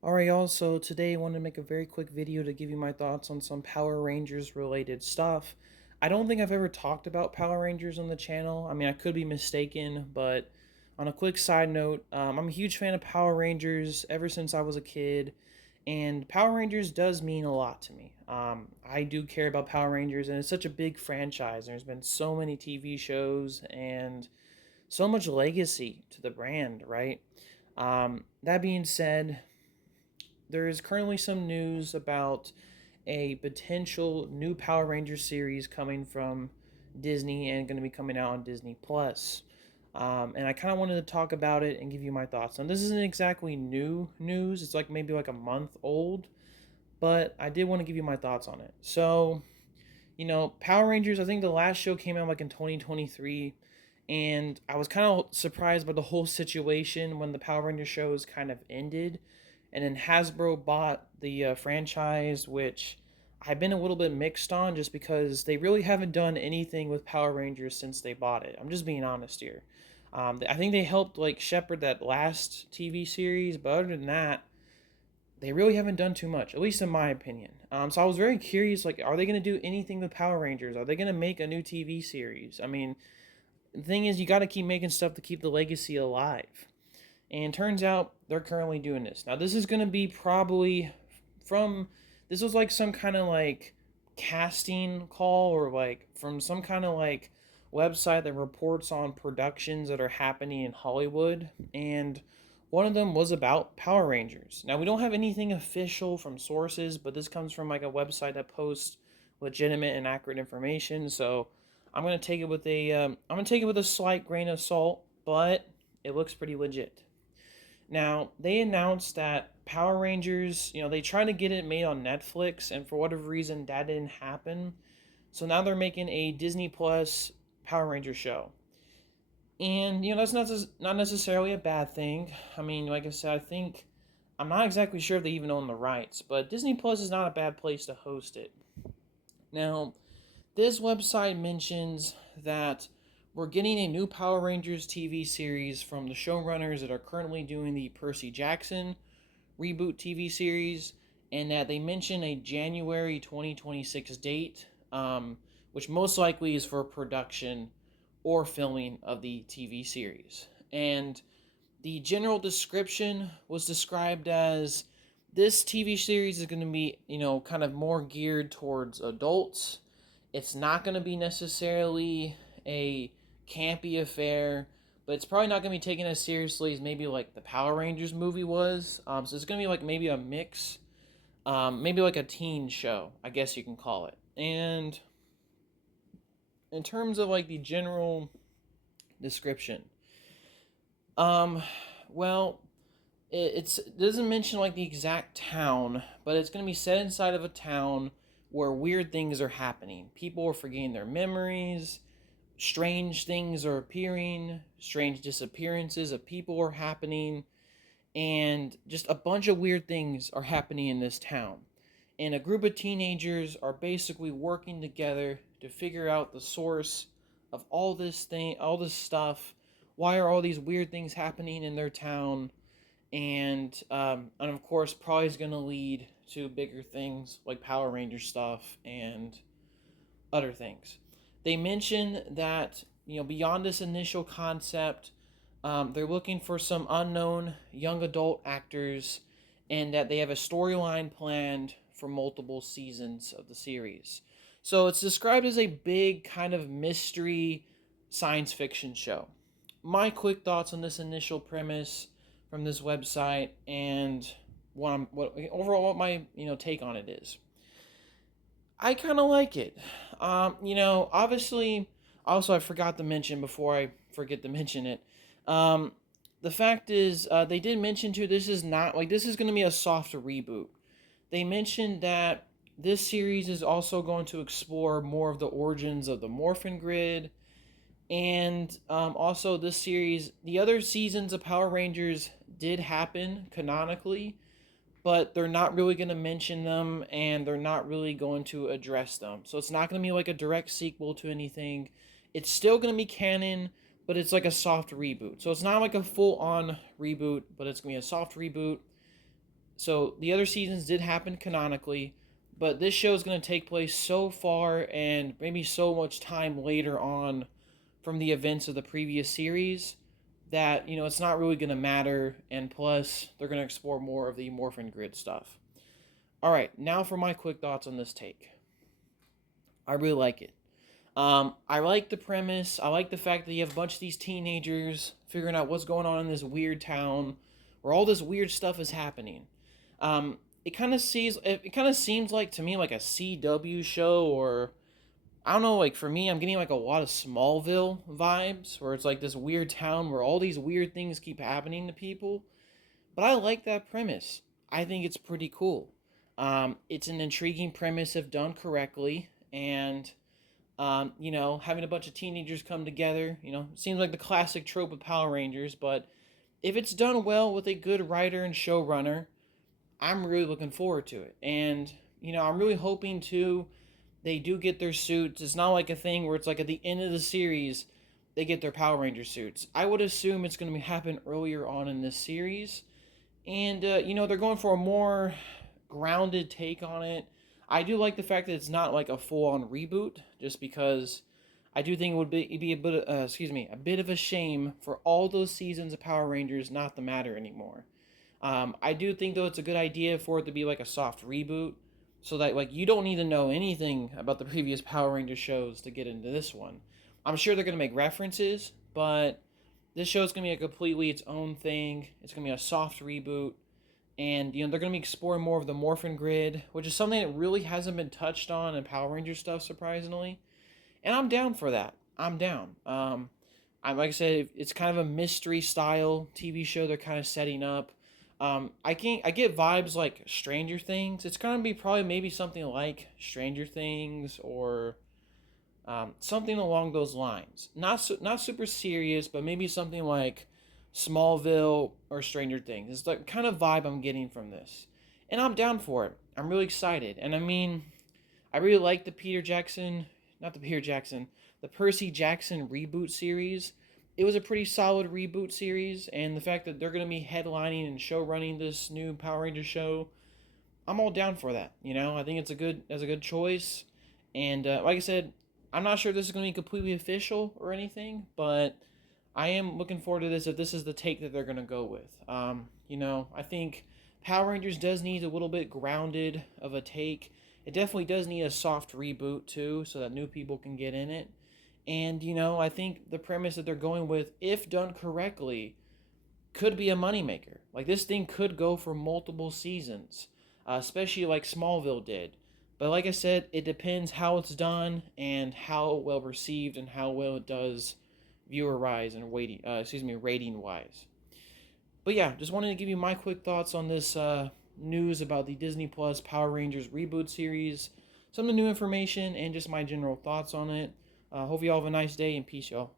Alright, y'all, so today I wanted to make a very quick video to give you my thoughts on some Power Rangers related stuff. I don't think I've ever talked about Power Rangers on the channel. I mean, I could be mistaken, but on a quick side note, I'm a huge fan of Power Rangers ever since I was a kid, and Power Rangers does mean a lot to me. I do care about Power Rangers, and it's such a big franchise. There's been so many TV shows and so much legacy to the brand, right? That being said, there is currently some news about a potential new Power Rangers series coming from Disney and going to be coming out on Disney Plus. And I kind of wanted to talk about it and give you my thoughts. And this isn't exactly new news; it's like maybe like a month old, but I did want to give you my thoughts on it. So, Power Rangers. I think the last show came out like in 2023, and I was kind of surprised by the whole situation when the Power Rangers shows kind of ended, and then Hasbro bought the franchise, which I've been a little bit mixed on, just because they really haven't done anything with Power Rangers since they bought it. I'm just being honest here. I think they helped like shepherd that last TV series, but other than that, they really haven't done too much, at least in my opinion. So I was very curious, like, are they going to do anything with Power Rangers? Are they going to make a new TV series? I mean, the thing is, you got to keep making stuff to keep the legacy alive. And turns out they're currently doing this. Now, this is going to be probably from, this was like some kind of like casting call or like from some kind of like website that reports on productions that are happening in Hollywood. And one of them was about Power Rangers. Now, we don't have anything official from sources, but this comes from like a website that posts legitimate and accurate information. So I'm gonna take it with a slight grain of salt, but it looks pretty legit. Now, they announced that Power Rangers, they tried to get it made on Netflix, and for whatever reason, that didn't happen. So now they're making a Disney Plus Power Ranger show. And, that's not necessarily a bad thing. I mean, like I said, I'm not exactly sure if they even own the rights, but Disney Plus is not a bad place to host it. Now, this website mentions that we're getting a new Power Rangers TV series from the showrunners that are currently doing the Percy Jackson reboot TV series, and that they mention a January 2026 date, which most likely is for production or filming of the TV series. And the general description was described as this TV series is going to be, kind of more geared towards adults. It's not going to be necessarily a campy affair, but it's probably not going to be taken as seriously as maybe like the Power Rangers movie was. So it's going to be like maybe a mix, maybe like a teen show, I guess you can call it. And in terms of like the general description, um, well, it doesn't mention like the exact town, but it's going to be set inside of a town where weird things are happening. People are forgetting their memories, strange things are appearing, strange disappearances of people are happening, and just a bunch of weird things are happening in this town. And a group of teenagers are basically working together to figure out the source of all this stuff. Why are all these weird things happening in their town? And of course, probably is going to lead to bigger things like Power Ranger stuff and other things. They mention that beyond this initial concept, they're looking for some unknown young adult actors, and that they have a storyline planned for multiple seasons of the series. So it's described as a big kind of mystery science fiction show. My quick thoughts on this initial premise from this website, and what overall what my take on it is. I kind of like it. Obviously, also I forgot to mention before I forget to mention it. Um, the fact is, they did mention too. This is not like this is going to be a soft reboot. They mentioned that this series is also going to explore more of the origins of the Morphin Grid, and also this series, the other seasons of Power Rangers did happen canonically, but they're not really going to mention them and they're not really going to address them. So it's not going to be like a direct sequel to anything. It's still going to be canon, but it's like a soft reboot. So it's not like a full on reboot, but it's going to be a soft reboot. So the other seasons did happen canonically, but this show is going to take place so far and maybe so much time later on from the events of the previous series that it's not really going to matter. And plus, they're going to explore more of the Morphin Grid stuff. All right, now for my quick thoughts on this take. I really like it. I like the premise. I like the fact that you have a bunch of these teenagers figuring out what's going on in this weird town, where all this weird stuff is happening. It kind of seems like to me like a CW show, or I don't know. Like for me, I'm getting like a lot of Smallville vibes, where it's like this weird town where all these weird things keep happening to people. But I like that premise. I think it's pretty cool. It's an intriguing premise if done correctly, and having a bunch of teenagers come together, seems like the classic trope of Power Rangers, but if it's done well with a good writer and showrunner, I'm really looking forward to it. And, I'm really hoping too they do get their suits. It's not like a thing where it's like at the end of the series they get their Power Ranger suits. I would assume it's going to happen earlier on in this series. And, they're going for a more grounded take on it. I do like the fact that it's not like a full-on reboot, just because I do think it would be a bit of a shame for all those seasons of Power Rangers not to matter anymore. I do think though it's a good idea for it to be like a soft reboot, so that like you don't need to know anything about the previous Power Ranger shows to get into this one. I'm sure they're gonna make references, but this show is gonna be a completely its own thing. It's gonna be a soft reboot, and they're going to be exploring more of the Morphin Grid, which is something that really hasn't been touched on in Power Ranger stuff, surprisingly. And I'm down for that. I'm down. Like I said, it's kind of a mystery style TV show they're kind of setting up. I get vibes like Stranger Things. It's going to be probably maybe something like Stranger Things, or something along those lines. Not super serious, but maybe something like Smallville or Stranger Things. It's the kind of vibe I'm getting from this, and I'm down for it. I'm really excited, and I mean, I really like the Percy Jackson reboot series. It was a pretty solid reboot series, and the fact that they're going to be headlining and show running this new Power Ranger show, I'm all down for that. I think it's a good choice, and like I said, I'm not sure if this is going to be completely official or anything, but I am looking forward to this if this is the take that they're going to go with. I think Power Rangers does need a little bit grounded of a take. It definitely does need a soft reboot too, so that new people can get in it. And, I think the premise that they're going with, if done correctly, could be a moneymaker. Like, this thing could go for multiple seasons, especially like Smallville did. But like I said, it depends how it's done and how well received and how well it does viewer wise and rating wise. But yeah, just wanted to give you my quick thoughts on this news about the Disney Plus Power Rangers reboot series, some of the new information, and just my general thoughts on it. Hope you all have a nice day, and peace, y'all.